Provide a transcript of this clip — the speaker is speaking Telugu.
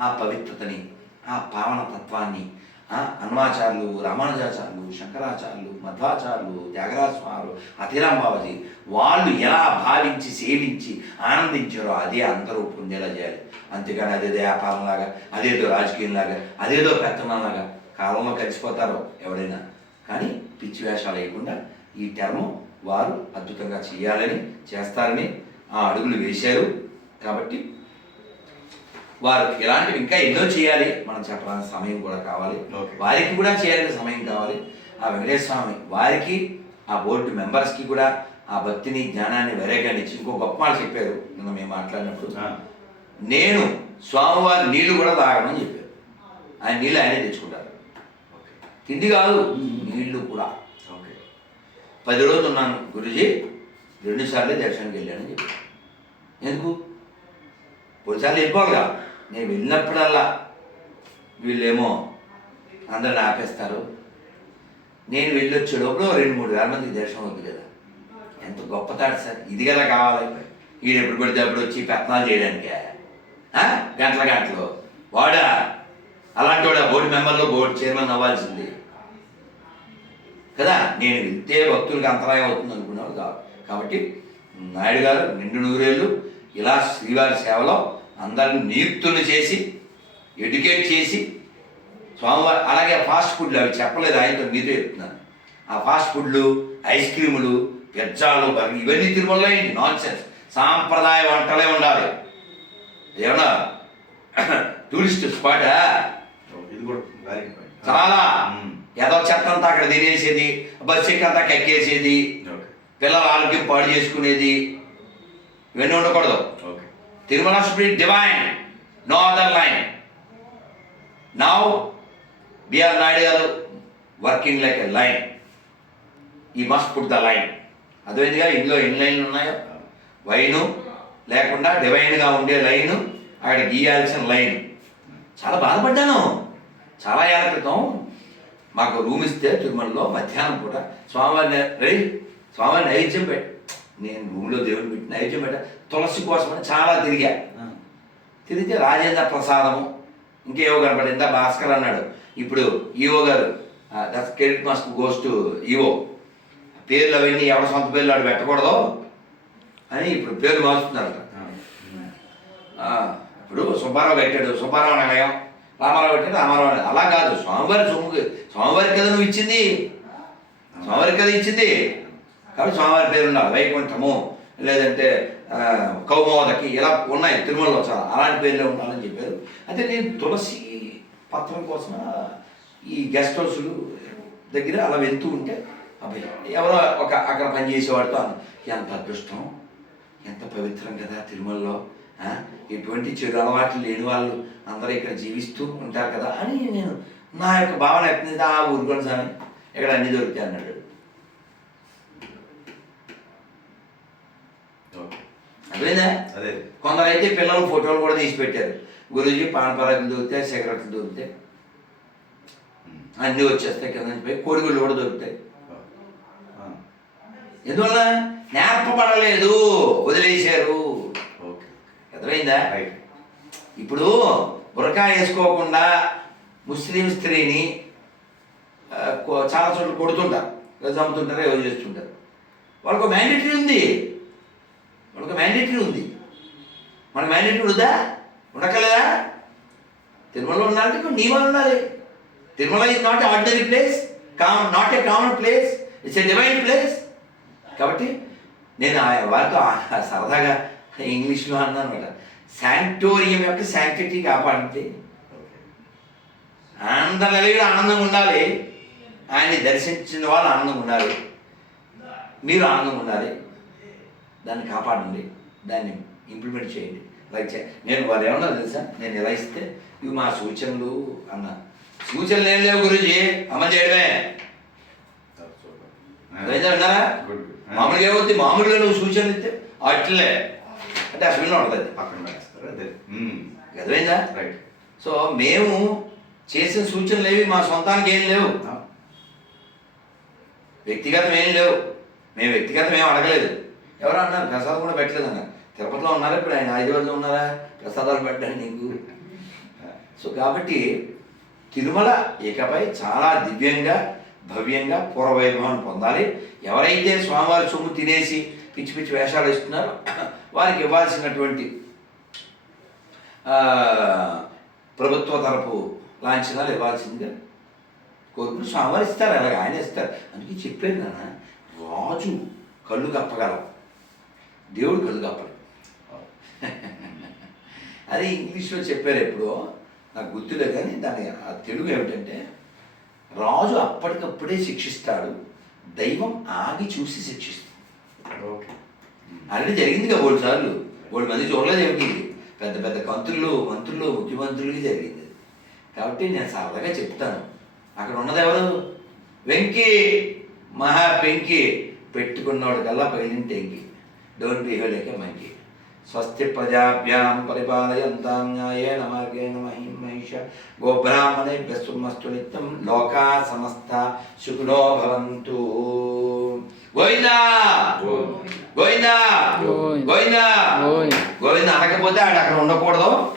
ఆ పవిత్రతని ఆ పావన తత్వాన్ని అన్వాచార్యులు రామానుజాచార్యులు శంకరాచార్యులు మధ్వాచార్యులు త్యాగరాజ అతిరాం బాబాజీ వాళ్ళు ఎలా భావించి సేవించి ఆనందించారో అదే అందరూ పొందేలా చేయాలి. అంతేగాని అదేదో వ్యాపారంలాగా అదేదో రాజకీయంలాగా అదేదో పెత్తనంలాగా కాలంలో కలిసిపోతారో ఎవడైనా కానీ పిచ్చి వేషాలు వేయకుండా ఈ టర్మ్ వారు అద్భుతంగా చేయాలని చేస్తారని ఆ అడుగులు వేశారు. కాబట్టి వారు ఇలాంటివి ఇంకా ఎన్నో చేయాలి మనం చెప్పడానికి సమయం కూడా కావాలి. వారికి కూడా చేయాలంటే సమయం కావాలి. ఆ వెంకటేశ్వర స్వామి వారికి ఆ బోర్డు మెంబర్స్కి కూడా ఆ భక్తిని జ్ఞానాన్ని వైరాగ్యాన్ని ఇచ్చి ఇంకో గొప్ప మాట చెప్పారు నిన్న మేము మాట్లాడినప్పుడు. నేను స్వామివారి నీళ్ళు కూడా తాగమని చెప్పారు. ఆయన నీళ్ళు ఆయనే తెచ్చుకుంటారు. తిండి కాదు నీళ్ళు కూడా. ఓకే. పది రోజులు ఉన్నాను గురుజీ రెండు సార్లే దర్శనానికి వెళ్ళానని చెప్పాను ఎందుకు? పదిసార్లు వెళ్ళిపోవాలిగా నేను వెళ్ళినప్పుడల్లా వీళ్ళేమో అందరిని ఆపేస్తారు. నేను వెళ్ళొచ్చే లోపల రెండు మూడు వేల మందికి దర్శనం అవుతుంది కదా. ఎంత గొప్ప తాడు సార్. ఇది కదా కావాలి? ఈడు ఎప్పుడు పడితే అప్పుడు వచ్చి పెత్తనాలు చేయడానికి? గంటల గంటలు. వాడా? అలాంటి వాడా? బోర్డు మెంబర్లో బోర్డు చైర్మన్ అవ్వాల్సింది. కదా? నేను వెళ్తే భక్తులకు అంతరాయం అవుతుంది అనుకున్నాను కాదు. కాబట్టి నాయుడు గారు నిండు నూరేళ్ళు ఇలా శ్రీవారి సేవలో అందరిని నియుక్తులు చేసి ఎడ్యుకేట్ చేసి స్వామివారి అలాగే ఫాస్ట్ ఫుడ్లు అవి చెప్పలేదు ఆయనతో మీతో చెప్తున్నాను. ఆ ఫాస్ట్ ఫుడ్లు ఐస్ క్రీములు పిజ్జాలు బర్గర్ ఇవన్నీ తిరుమలలో ఏంటి? నాన్ సెన్స్ సాంప్రదాయ వంటలే ఉండాలి. ఏమన్నా టూరిస్ట్ స్పాటా? ఇది కూడా. చాలా. ఏదో చెత్త అంతా అక్కడ తినేసేది ఎక్కి అంతా కక్కేసేది పిల్లల ఆరోగ్యం పాడు చేసుకునేది ఇవన్నీ ఉండకూడదు. Okay. Tirumala spirit divine no other line now BR Naidu working like a line he must put the line అదేవిధంగా ఇందులో ఎన్ని లైన్లు ఉన్నాయో? వైను లేకుండా డివైన్గా ఉండే లైను అక్కడ గీయాల్సిన లైన్. చాలా బాధపడ్డాను. చాలా ఏళ్ళ క్రితం మాకు రూమ్ ఇస్తే తిరుమలలో మధ్యాహ్నం పూట స్వామివారిని రెడీ స్వామివారిని నైవేద్యం పెట్టి నేను రూమ్లో దేవుని పెట్టి నైవేద్యం పెట్ట. తులసి కోసమని చాలా తిరిగా. తిరిగితే రాజేంద్ర ప్రసాదము ఇంకేవో కనపడిందా. భాస్కర్ అన్నాడు. ఇప్పుడు EO garu that credit must goes to EO. పేర్లు అవన్నీ ఎవడ సొంత పేర్లు ఆడు పెట్టకూడదు అని ఇప్పుడు పేర్లు మార్చుతున్నారట. ఆ, ఇప్పుడు సుబ్బారావు కట్టాడు. సుబ్బారావు నిలయం రామారావు కట్టాడు రామారావు. అలా కాదు. స్వామివారి సొమ్ము స్వామివారికి కదా నువ్వు ఇచ్చింది? స్వామివారికి కదా ఇచ్చింది? కాబట్టి స్వామివారి పేరు ఉండాలి. వైకుంఠము లేదంటే కౌమోదకి ఇలా ఉన్నాయి. తిరుమలలో చాలా. అలాంటి పేర్లే ఉండాలని చెప్పారు. అయితే నేను తులసి పత్రం కోసం ఈ గెస్ట్ హౌస్లు దగ్గర అలా వెళ్తూ ఉంటే అబ్బాయి ఎవరో ఒక అక్కడ పనిచేసేవాడితో ఎంత అదృష్టం. ఎంత పవిత్రం కదా తిరుమలలో. ఎటువంటి చెడు అలవాట్లు లేని వాళ్ళు అందరూ ఇక్కడ జీవిస్తూ ఉంటారు కదా అని నేను నా యొక్క భావన ఎత్తింది. ఆ ఊరుకొని సామి ఇక్కడ అన్ని దొరుకుతాయి అన్నాడు. అదేనా అదే. కొందరైతే పిల్లలు ఫోటోలు కూడా తీసి పెట్టారు. గురూజీ పాన్ పరాకులు దొరుకుతాయి సిగరెట్లు దొరుకుతాయి. అన్నీ వచ్చేస్తాయి కింద నుంచి పోయి కోడిగుళ్ళు కూడా దొరుకుతాయి. ఎందువల్ల నేర్పబడలేదు. వదిలేశారు. ఓకే. అర్థమైందా? ఇప్పుడు బురకా వేసుకోకుండా ముస్లిం స్త్రీని చాలా చోట్ల కొడుతుంటారు. చంపుతుంటారు ఏవో చేస్తుంటారు. వాళ్ళకు మ్యాండేటరీ ఉంది వాళ్ళకు మ్యాండేటరీ ఉంది మన మ్యాండేటరీ ఉందా? ఉండకలేదా తిరుమలలో ఉండాలంటే ఇప్పుడు నియమాలు ఉండాలి. Tirumala is not ordinary place common not a common place it's a divine place కాబట్టి నేను ఆ వారితో సరదాగా ఇంగ్లీష్లో అన్నాను అనమాట శాంక్టోరియం యొక్క శాంక్టిటీ కాపాడితే ఆనందం కలిగి ఆనందంగా ఉండాలి. ఆయన్ని దర్శించిన వాళ్ళు ఆనందంగా ఉండాలి. మీరు ఆనందంగా ఉండాలి. దాన్ని కాపాడండి. దాన్ని ఇంప్లిమెంట్ చేయండి. లైక్ చే నేను వారు ఏమన్నా తెలుసా? నేను ఎలా ఇస్తే ఇవి మా సూచనలు అన్న. సూచనలు ఏం లేవు గురించి అమ్మ చేయడమే. మామూలుగా ఏమవుతుంది మామూలుగా నువ్వు సూచనలు ఇస్తే అట్లే. అంటే అసలు ఉండదు పక్కన పెట్టేస్తారు అదే. అర్థమైందా? రైట్ సో మేము చేసిన సూచనలు ఏవి మా సొంతానికి ఏం లేవు. వ్యక్తిగతం ఏం లేవు. మేము వ్యక్తిగతం ఏం అడగలేదు. ఎవరు అన్నారు ప్రసాదం కూడా పెట్టలేదు అన్నారు తిరుపతిలో ఉన్నారా ఇప్పుడు ఆయన? హైదరాబాద్లో ఉన్నారా? ప్రసాదాలు పెట్టాను నీకు? సో కాబట్టి తిరుమల ఇకపై చాలా దివ్యంగా భవ్యంగా పూర్వవైభవాన్ని పొందాలి. ఎవరైతే స్వామివారి సొమ్ము తినేసి పిచ్చి పిచ్చి వేషాలు ఇస్తున్నారో వారికి ఇవ్వాల్సినటువంటి ప్రభుత్వ తరపు లాంఛనాలు ఇవ్వాల్సిందిగా కోరుకుని స్వామివారు ఇస్తారు. అలాగే ఆయన ఇస్తారు. అందుకే చెప్పాను నాన్న రాజు కళ్ళు కప్పగలం దేవుడు కళ్ళు కప్పడు. అది ఇంగ్లీష్లో చెప్పారు ఎప్పుడో నాకు గుర్తులేదు కానీ దాని ఆ తెలుగు ఏమిటంటే రాజు అప్పటికప్పుడే శిక్షిస్తాడు దైవం ఆగి చూసి శిక్షిస్తుంది. ఓకే. ఆల్రెడీ జరిగింది కదా మూడు సార్లు. మూడు మంది చూడలేదు ఏమిటి పెద్ద పెద్ద మంత్రులు మంత్రులు ముఖ్యమంత్రులకి జరిగింది. కాబట్టి నేను సరదాగా చెప్తాను. అక్కడ ఉన్నది ఎవరు? వెంకీ మహా పెంకి. పెట్టుకున్నవాడు కల్లా పగిలింటి ఎంకి డోంట్ బిహేవ్ మంకి స్వస్తి ప్రజాభ్యాం పరిపాలయంతాం న్యాయేన మార్గేణ మహిం మహిష గోబ్రాహ్మణేభ్య సుమస్తు నిత్యం లోకా సమస్త సుఖినో భవంతు గోవిందా గోవిందా. గోవిందా గోవిందా. గోవిందా గోవిందా. గోవింద అనకపోతే ఆడు అక్కడ ఉండకూడదు